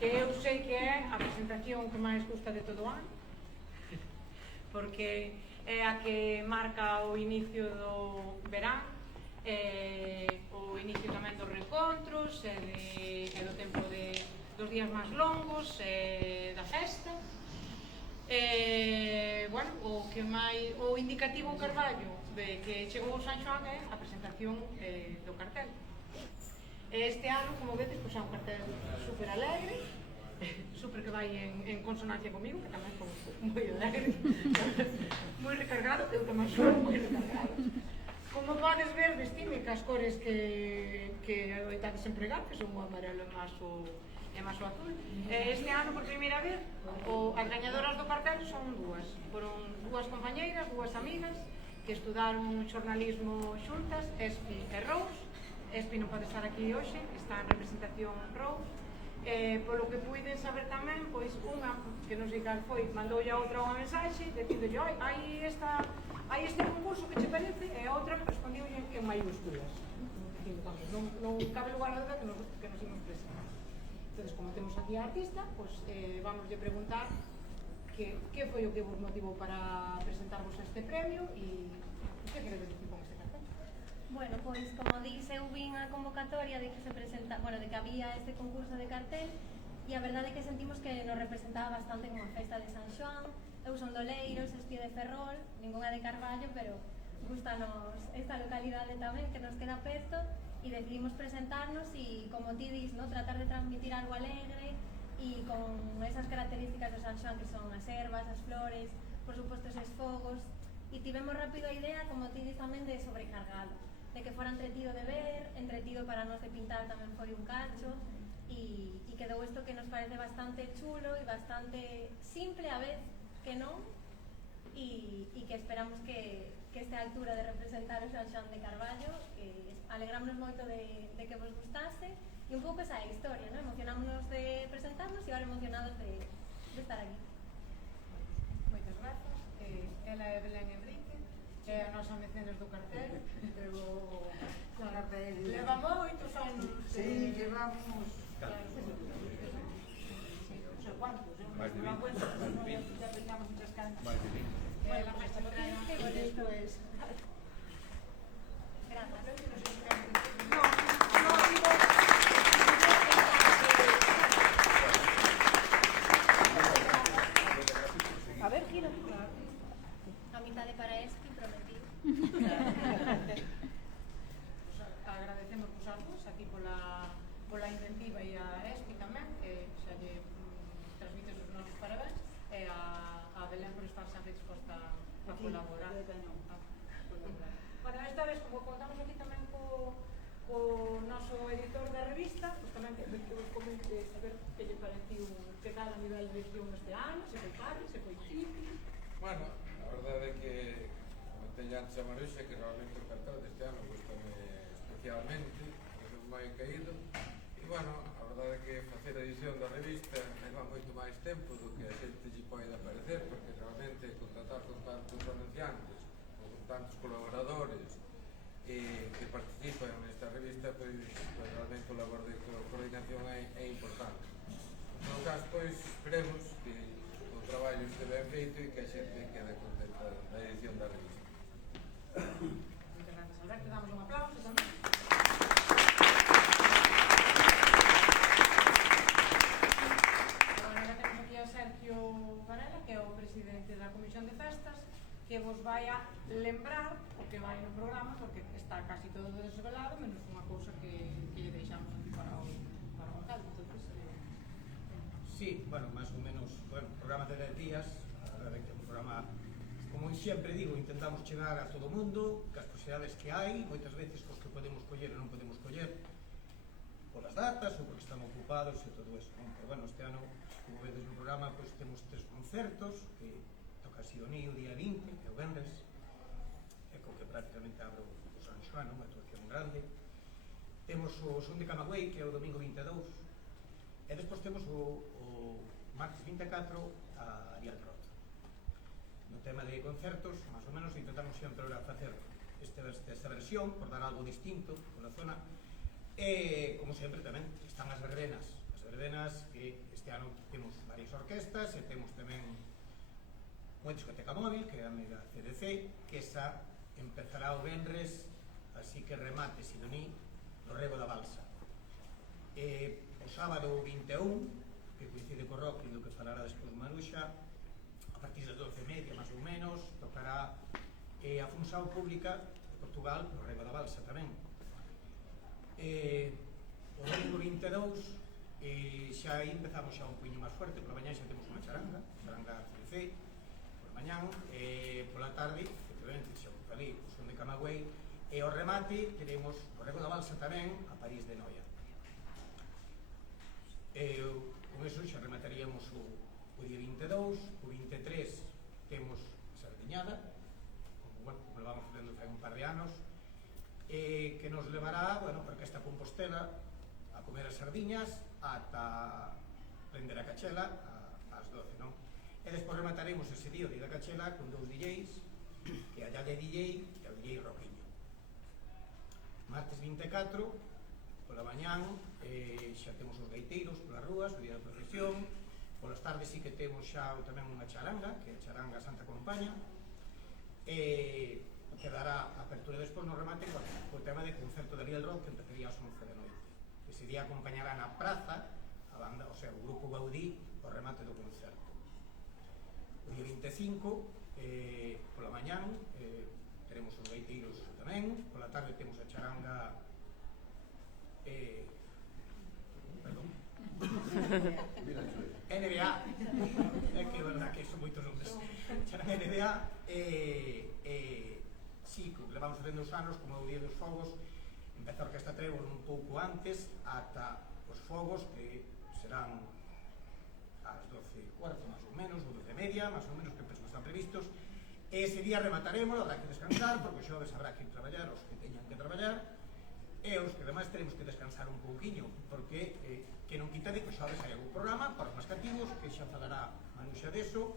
que eu sei que é a presentación que máis gusta de todo o ano, porque é a que marca o inicio do verán, o inicio tamén dos reencontros e do tempo dos días máis longos, da festa. Bueno, o indicativo Carballo de que chegou o San Xoán é a presentación do cartel. Este ano, como vedes, é un cartel super alegre, super que vai en consonancia comigo, que tamén foi moi alegre, moi recargado, eu tamén sou moi recargado. Como podes ver, vestime cas cores que adoitades empregar, que son o amarelo e máis o azul. Este ano, por primeira vez, as gañadoras do cartel son dúas. Foron dúas compañeiras, dúas amigas, que estudaron xornalismo xuntas, Espi e Rose. Espi non pode estar aquí hoxe, está en representación Rose. Polo que puiden saber tamén, pois unha, que non sei cal foi, mandoulle a outra unha mensaxe, dicídolle, hai este concurso que che parece, e a outra respondeulle en maiúsculas. Non cabe lugar a duda que nos imos presentar. Entón, como temos aquí a artista, pois vamos a preguntar que foi o que vos motivou para presentarvos a este premio e que queredes dicir con este cartel? Bueno, pois, como dix, eu vin a convocatoria de que de que había este concurso de cartel e a verdade é que sentimos que nos representaba bastante como a festa de San Xoán. Eu son de Oleiros, Espí de Ferrol, ningunha de Carballo, pero gustanos esta localidade tamén, que nos queda perto, e decidimos presentarnos e, como ti dis, tratar de transmitir algo alegre e con esas características do San Xoán, que son as ervas, as flores, por suposto eses fogos, e tivemos rápido a idea, como ti dis tamén, de sobrecargalo, de que fora entretido de ver, entretido para nos de pintar tamén foi un cacho, e quedou isto que nos parece bastante chulo e bastante simple a vez que non, e que esperamos que esta altura de representar o San Xoán de Carballo, que alegramos moito de que vos gustase, e un pouco esa é a historia, emocionámonos de presentarnos e ahora emocionados de estar aquí. Moitas grazas. Ela é Belén Enrique, é a nosa mecenas do cartel. Leva moitos anos. Sí, llevamos... Non sei cuántos, máis de 20. Ya pegamos muchas cantas. Máis de 20. La maestra por esto es... A ver, giro. A mitad de para Espi, prometido. Agradecemos a vos aquí pola inventiva e a Espi tamén, que xa lle transmites os nosos parabéns, e a Belén por estar sempre disposta a colaborar. Bueno, esta vez, como contamos aquí tamén co noso editor da revista, pues tamén que vos comente a ver que lle pareceu que tal a nivel de edición este ano, se foi fácil, se foi difícil. Bueno, a verdade é que, como teña antes a Maruxa, que realmente o cartel deste ano gustame especialmente, porque é moi caído, e bueno, a verdade é que facer a edición da revista leva moito máis tempo do que a xente lle pode aparecer, porque realmente contactar con tantos anunciantes, con tantos colaboradores que participan nesta revista, pois realmente o labor de coordinación é importante. En todo caso, pois esperemos que o traballo este ben feito e que a xente quede contenta da edición da revista. Moitas grazas, Alberto, damos un aplauso tamén. Agora já temos aquí a Sergio Varela, que é o presidente da Comisión de Festas, que vos vai a lembrar o que vai no programa, porque está casi todo desvelado, menos unha cousa que lle deixamos aquí para o alcalde. Sí, bueno, máis ou menos, programa de 10 días, a ver que é un programa, como sempre digo, intentamos chegar a todo o mundo, que as posibilidades que hai, moitas veces cos que podemos coller e non podemos coller, polas datas ou porque están ocupados e todo eso, non? Pero bueno, este ano, como vedes no programa, pois temos 3 concertos, que toca Sioní o día 20, que é o venres, e co que prácticamente abro o San Xoán, unha actuación grande. Temos o Son de Camagüey, que é o domingo 22, e despois temos o martes 24 a Ariel Rot. No tema de concertos, máis ou menos, intentamos sempre facer esta versión, por dar algo distinto pola zona, e, como sempre, tamén están as verbenas que Este ano temos varias orquestas e temos tamén unha discoteca móvil, que é a Mega CDC, que esa empezará o venres, así que remate, si non ni, no Rego da Balsa. O sábado 21, que coincide co rock do que falará despois Maruxa, a partir das 12:30, máis ou menos, tocará a Função Pública de Portugal, no Rego da Balsa tamén. O domingo 22, xa aí empezamos xa un puño máis fuerte, pola mañá xa temos unha charanga CDC, pola mañán, pola tarde, efectivamente, xa falei, o son de Camagüey, e ao remate teremos o Rego da Balsa tamén, a París de Noia. Con eso xa remataríamos o día 22, o 23 temos Sardiñada, como vamos facendo fai un par de anos, que nos levará, porque esta Compostela a comer as sardiñas ata prender a cachela ás 12, non? E despois remataremos ese día, o día da cachela, con dous DJs, que a Yaya DJ e o DJ Roquiño. Martes 24, pola mañán, xa temos os gaiteiros polas rúas, o día da procesión. Polas tardes sí que temos xa tamén unha charanga, que é a charanga Santa Compaña, que dará apertura despois no remate co tema de concerto de Ariel Rock, que empezaría ás 11 da noite. Ese día acompañará na praza a banda, o sea, o grupo Gaudí, o remate do concerto. O día 25, pola mañán, teremos os gaiteiros tamén. Pola tarde temos a charanga NBA, é que é verdad que son moitos nomes. Charanga NBA, sí, que levamos facendo os anos, como o Día dos Fogos, empeza a Orquesta Trébol un pouco antes, ata os fogos, que serán ás 12:15, máis ou menos, ou 12:30, máis ou menos, que penso que están previstos. Ese día remataremos, habrá que descansar, porque xoves habrá que ir traballar, os que teñan que traballar, e os que ademais teremos que descansar un pouquiño, porque que non quita de que xoves hai algún programa para os máis cativos, que xa falará Manuxa deso,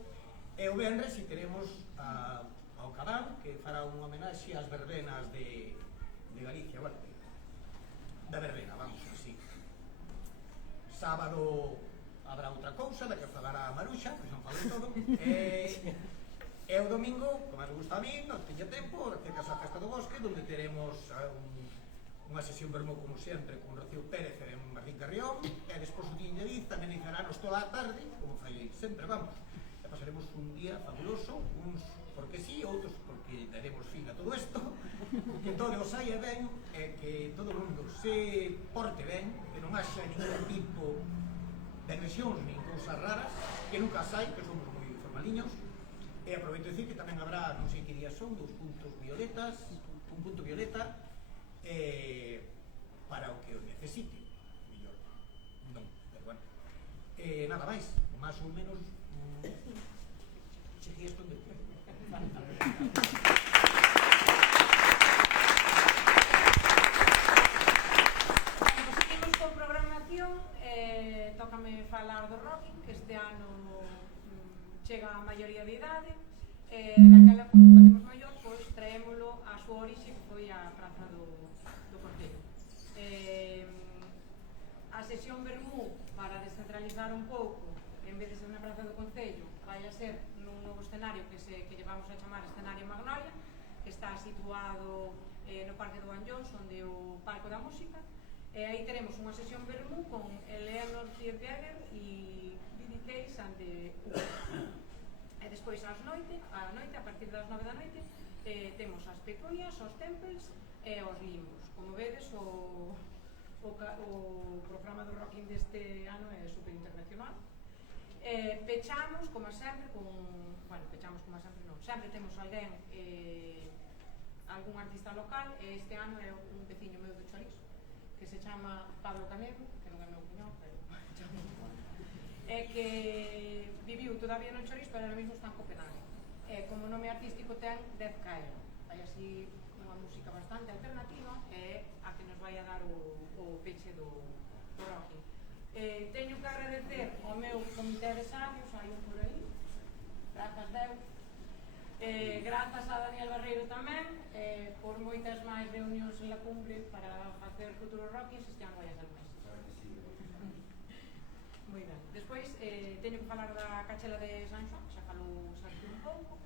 e o venres si teremos ao Cabán, que fará unha homenaxe ás verbenas de Galicia, bueno, da verbena, vamos, así. Sábado habrá outra cousa da que falará Maruxa, que non falou todo, e o domingo, como me gusta a mí, non teña tempo, cerca a Festa do Bosque, onde teremos unha sesión vermú, como sempre, con Rocío Pérez e Martín Carrión, e despois o día de tamén iniciarános toda a tarde, como fai sempre, vamos, e pasaremos un día fabuloso, uns porque sí, outros porque daremos fin a todo isto, que todo o saia ben, e que todo o mundo se porte ben, que non haxa ningún tipo de agresións, nin cousas raras, que nunca sai, que somos moi formaliños. E aproveito de decir que tamén habrá, non sei que días son, 2 puntos violetas, un punto violeta, para o que o necesite, mellor non, pero bueno, nada máis, máis ou menos seguí isto de seguimos con programación. Tócame falar do rocking, que este ano chega a maioría de idade. Daquela, como facemos maior, pois traémolo a súa orixe, que foi a Praza do Concello. A sesión vermú, para descentralizar un pouco, en vez de ser na Praza do Concello, vai a ser nun novo escenario que llevamos a chamar Escenario Magnolia, que está situado no Parque do Anllóns, onde o Palco da Música. Aí teremos unha sesión vermú con Eleanor Fiedberger e Didi Case ante e despois a noite, a partir das 9 da noite, temos as Pecunias, os Temples e os Limbos. Como vedes, o programa do rocking deste ano é super internacional. Pechamos, como sempre, sempre temos alguén, algún artista local, e este ano é un veciño meu de Chorizo, que se chama Pablo Canedo, que non é meu cuñado, pero que viviu todavía no Chorizo, pero ahora mismo está en Copenhague. Como nome artístico ten 10KL, vai así unha música bastante alternativa, e a que nos vai a dar o peche do rocking. Teño que agradecer ao meu comité de sabios, hai un por aí, grazas Deus, grazas a Daniel Barreiro tamén, por moitas máis reunións en la cumbre para facer futuro rocking, este ano vai a ser máis. Moi ben. Despois, teño que falar da cachela de San Xoán, xa falou Sergio un pouco.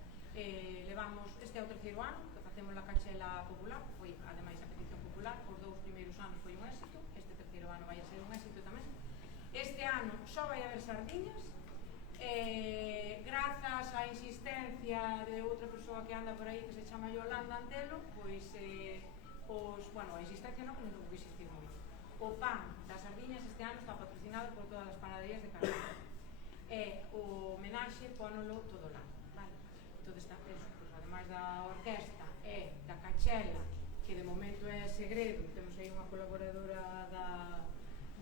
Levamos, este é o terceiro ano que facemos a cachela popular, foi ademais a petición popular, os 2 primeiros anos foi un éxito, este terceiro ano vai a ser un éxito tamén. Este ano só vai haber sardiñas, grazas á insistencia de outra persoa que anda por aí que se chama Yolanda Antelo, pois a insistencia non, que non tuvo que insistir moito. O pan das sardiñas este ano está patrocinado por todas as panaderías de Carballo. O homenaxe pónolo todo o ano, vale? Entón está eso, pois, ademais da orquesta e da cachela, que de momento é segredo, temos aí unha colaboradora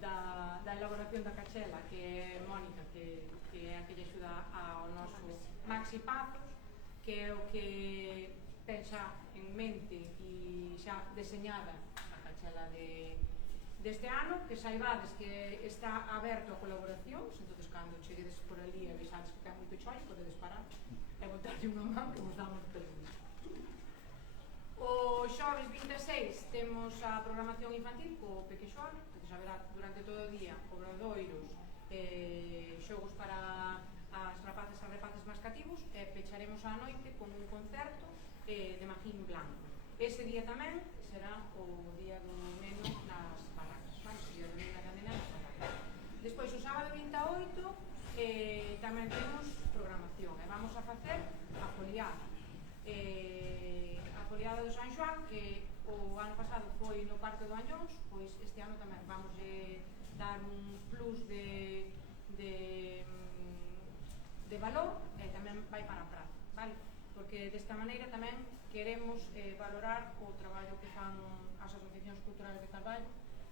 da elaboración da cachela, que é Mónica, que é a que lle axuda ao noso Maxi Pazos, que é o que ten xa en mente e xa deseñada a cachela deste ano, que saibades que está aberto a colaboracións, entonces cando cheguedes por ali e avisades que ten moito chollo, podedes parar e botarlle unha man que vos damos permiso. O xoves 26 temos a programación infantil co Peque Xoán, entonces haberá durante todo o día obradoiros, xogos para as rapaces e rapaces máis cativos, e pecharemos a noite con un concerto de Magín Blanco. Ese día tamén será o día do neno nas barracas, vale? O día do neno e da nena nas barracas. Despois, o sábado 28 tamén temos programación e vamos a facer a foliada. A foliada do San Xoán, que o ano pasado foi no Parque do Añóns, pois este ano tamén vamos dar un plus de valor e tamén vai para a praza, vale? Porque desta maneira tamén queremos valorar o traballo que fan as asociacións culturales de Carballo,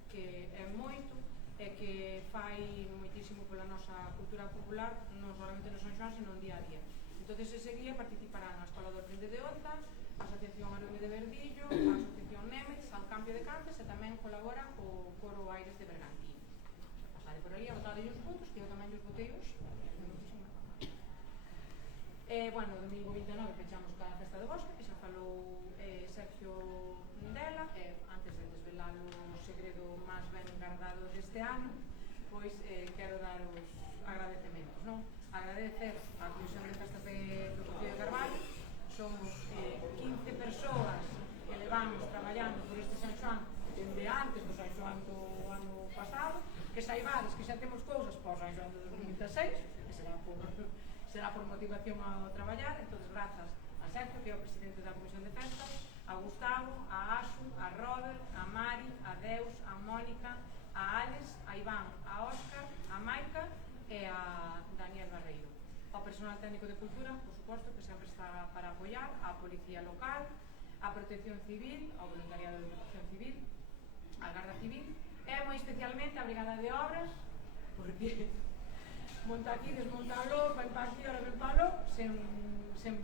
que é moito e que fai moitísimo pola nosa cultura popular, non solamente no San Xoán, senón día a día. Entonces ese día participarán a Escola do Aprende de Oza, a Asociación Arume de Verdillo, a Asociación Némez, al Cambio de Cantes, e tamén colabora o Coro Aires de Bergantín. Pasade por ali a botarlle os puntos, que eu tamén os botei hoxe. Bueno, o domingo 29 pechamos ca Festa do Bosque, que xa falou Sergio dela, antes de desvelar o segredo máis ben guardado deste ano, pois quero dar os agradecementos, non? Agradecer a Comisión de Festas do Concello de Carballo. Somos 15 persoas que levamos traballando por este San Xoán dende antes do San Xoán do ano pasado, que saibades que xa temos cousas para o San Xoán do 2016, que será por motivación ao traballar. Entón, grazas a Sergio, que é o presidente da Comisión de Festas, a Gustavo, a Asu, a Robert, a Mari, a Deus, a Mónica, a Alex, a Iván, a Óscar, a Maica e a Daniel Barreiro. Ao personal técnico de cultura, por suposto, que sempre está para apoiar, a Policía Local, a Protección Civil, ao Voluntariado de Protección Civil, a Garda Civil e moi especialmente a Brigada de Obras, porque monta aquí, desmonta a lo, vai para aquí, ahora ven para lo, sen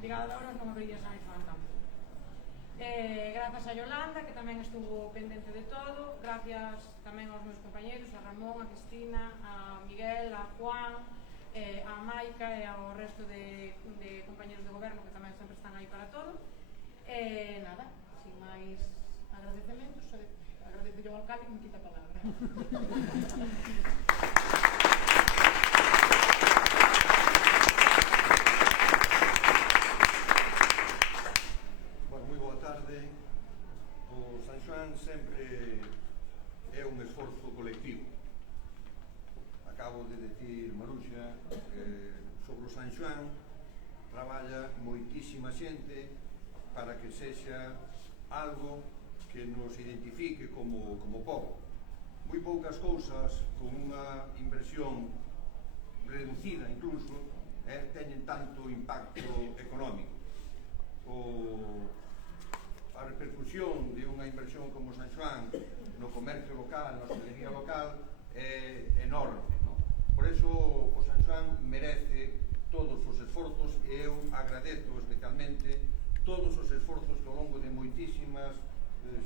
Brigada de Obras non habería San Xoán tampouco. Grazas a Yolanda, que tamén estuvo pendente de todo, gracias tamén aos meus compañeros, a Ramón, a Cristina, a Miguel, a Juan, a Maica e ao resto de compañeros de goberno que tamén sempre están aí para todo. Nada, sin máis agradecementos, agradecer ao alcalde que me quita a palabra. Bueno, moi boa tarde. O San Xoán sempre é un esforzo colectivo. Acabo de decir Maruxa sobre o San Xoán traballa moitísima xente para que sexa algo que nos identifique como pobo. Moi poucas cousas con unha inversión reducida incluso teñen tanto impacto económico. A repercusión de unha inversión como San Xoán no comercio local, na hostelería local é enorme, non? Por eso o San Xoán merece todos os esforzos e eu agradezo especialmente todos os esforzos que ao longo de moitísimas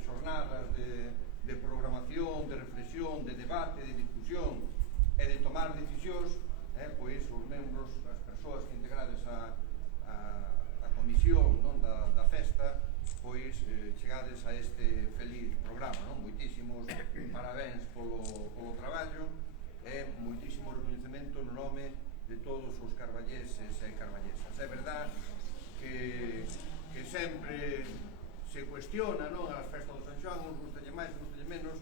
xornadas de programación, de reflexión, de debate, de discusión e de tomar decisións, pois os membros, as persoas que integrades a comisión, non, da festa, pois chegades a este feliz programa, non? Moitísimos parabéns polo traballo e moitísimo recoñecemento no nome de todos os carballeses e carballesas. É verdad que sempre se cuestiona, non, as festas do San Xoán, uns gustalle máis, uns gustalle menos.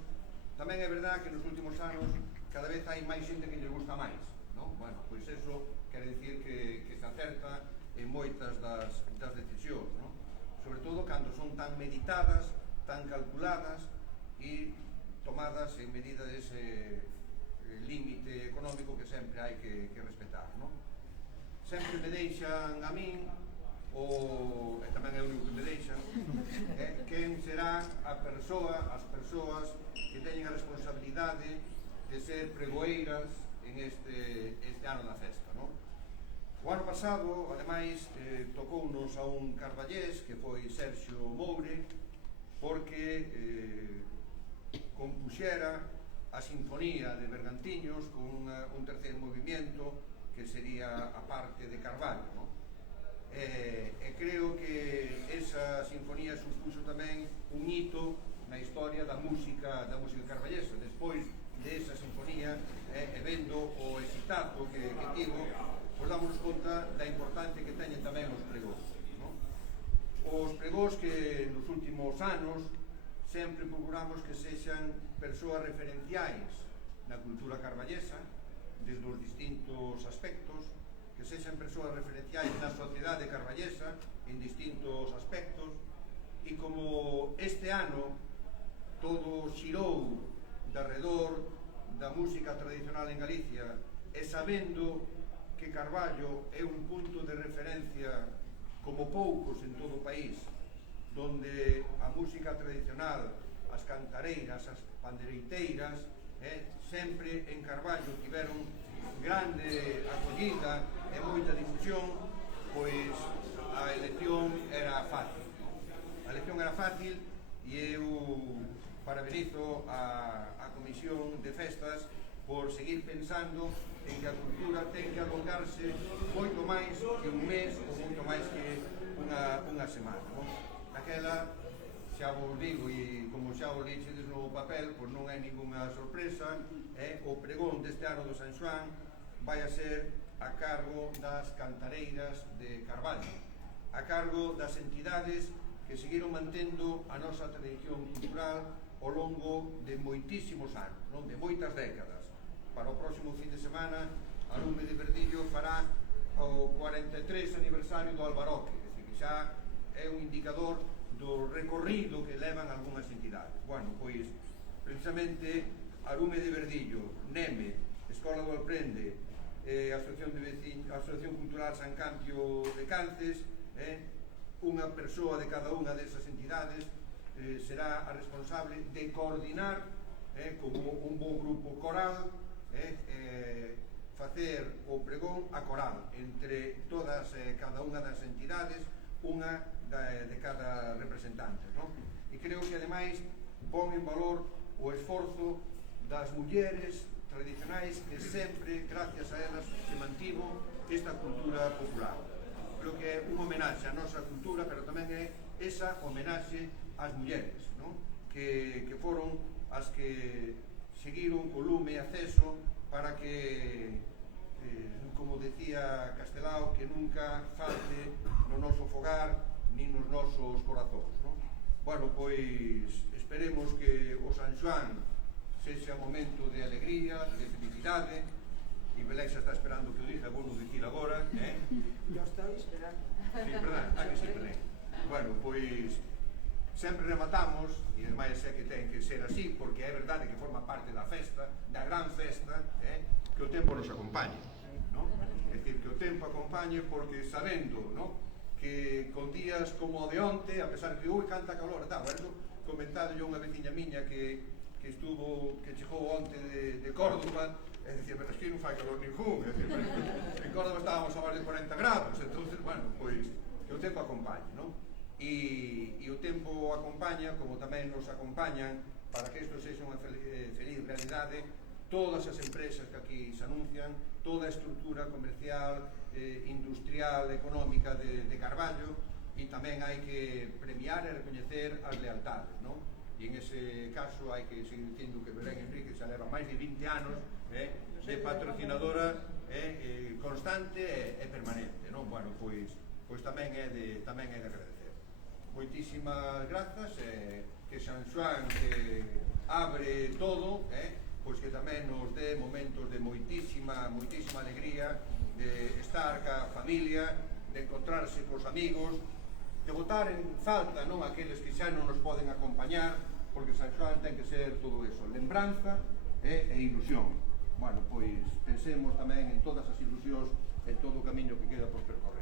Tamén é verdad que nos últimos anos cada vez hai máis xente que lle gusta máis, non? Bueno, pois eso quere dicir que se acerta en moitas das decisións, non? Sobre todo cando son tan meditadas, tan calculadas e tomadas en medida dese límite económico que sempre hai que respetar, non? Sempre me deixan a min, e tamén é o único que me deixan, quen será as persoas que teñen a responsabilidade de ser pregoeiras en este ano da festa, non? O ano pasado, ademais, tocounos a un carballés que foi Sergio Moure, porque compuxera a Sinfonía de Bergantiños con un terceiro movimiento que sería a parte de Carballo, non? E creo que esa sinfonía supuxo tamén un hito na historia da música carballesa. Despois desa sinfonía, e vendo o exitazo que tivo, pois dámonos conta da importancia que teñen tamén os pregóns, non? Os pregóns que nos últimos anos sempre procuramos que sexan persoas referenciais na cultura carballesa, desde os distintos aspectos, que sexan persoas referenciais na sociedade carballesa en distintos aspectos, e como este ano todo xirou darredor da música tradicional en Galicia, e sabendo que Carballo é un punto de referencia como poucos en todo o país, donde a música tradicional, as cantareiras, as pandereiteiras, sempre en Carballo tiveron grande acollida e moita difusión, pois a elección era fácil. A elección era fácil e eu parabenizo a Comisión de Festas por seguir pensando en que a cultura ten que alongarse moito máis que un mes ou moito máis que unha semana, non? Naquela, xa vos digo, e como xa o lichedes no papel, pois non hai ninguna sorpresa, o pregón deste ano do San Xoán vai a ser a cargo das cantareiras de Carballo, a cargo das entidades que seguiron mantendo a nosa tradición cultural ao longo de moitísimos anos, non? De moitas décadas. Para o próximo fin de semana, a Lume de Verdillo fará o 43 aniversario do Albaroque, é dicir, que xa é un indicador do recorrido que levan algunhas entidades. Bueno, pois, precisamente, a Lume de Verdillo, NEME, Escola do Alprende, Asociación Cultural San Cantio de Cances, unha persoa de cada unha desas entidades será a responsable de coordinar como un bo grupo coral, facer o pregón a coral entre todas cada unha das entidades, unha de cada representante, non? E creo que ademais pon en valor o esforzo das mulleres tradicionais que sempre, gracias a elas, se mantivo esta cultura popular. Creo que é un homenaxe á nosa cultura, pero tamén é esa homenaxe ás mulleres, non? Que foron as que seguiron co lume aceso para que, como decía Castelao, que nunca falte no noso fogar nin nos nosos corazóns, non? Bueno, pois esperemos que o San Xoán sexa momento de alegría, de felicidade, e Belén xa está esperando que o diga, vou non dicir agora, Yo estoy esperando. Sí, verdad, que sí, Belén. Bueno, pois sempre rematamos, e ademais é que ten que ser así, porque é verdade que forma parte da festa, da gran festa, que o tempo nos acompañe, non? É dicir, que o tempo acompañe porque sabendo, non? Que con días como o de onte, a pesar que canta calor, comentado yo unha veciña miña que chegou onte de Córdoba, é dicir, pero es que non fai calor ningún, é dicir, en Córdoba estábamos a máis de 40 grados, entonces, bueno, pois, que o tempo acompañe, non? E o tempo acompaña, como tamén nos acompañan, para que isto sexa unha feliz realidade, todas as empresas que aquí se anuncian, toda a estrutura comercial, industrial, económica de Carballo, e tamén hai que premiar e recoñecer as lealtades, non? E en ese caso hai que seguir dicindo que Belén Enrique xa leva máis de 20 anos de patrocinadora constante e permanente, non? Bueno, pois tamén é de agradecer. Moitísimas grazas, que San Xoán que abre todo, pois que tamén nos dé momentos de moitísima alegría, de estar ca familia, de encontrarse cos amigos, de botar en falta, non, aqueles que xa non nos poden acompañar, porque San Xoán ten que ser todo eso, lembranza e ilusión. Bueno, pois pensemos tamén en todas as ilusións, en todo o camiño que queda por percorrer.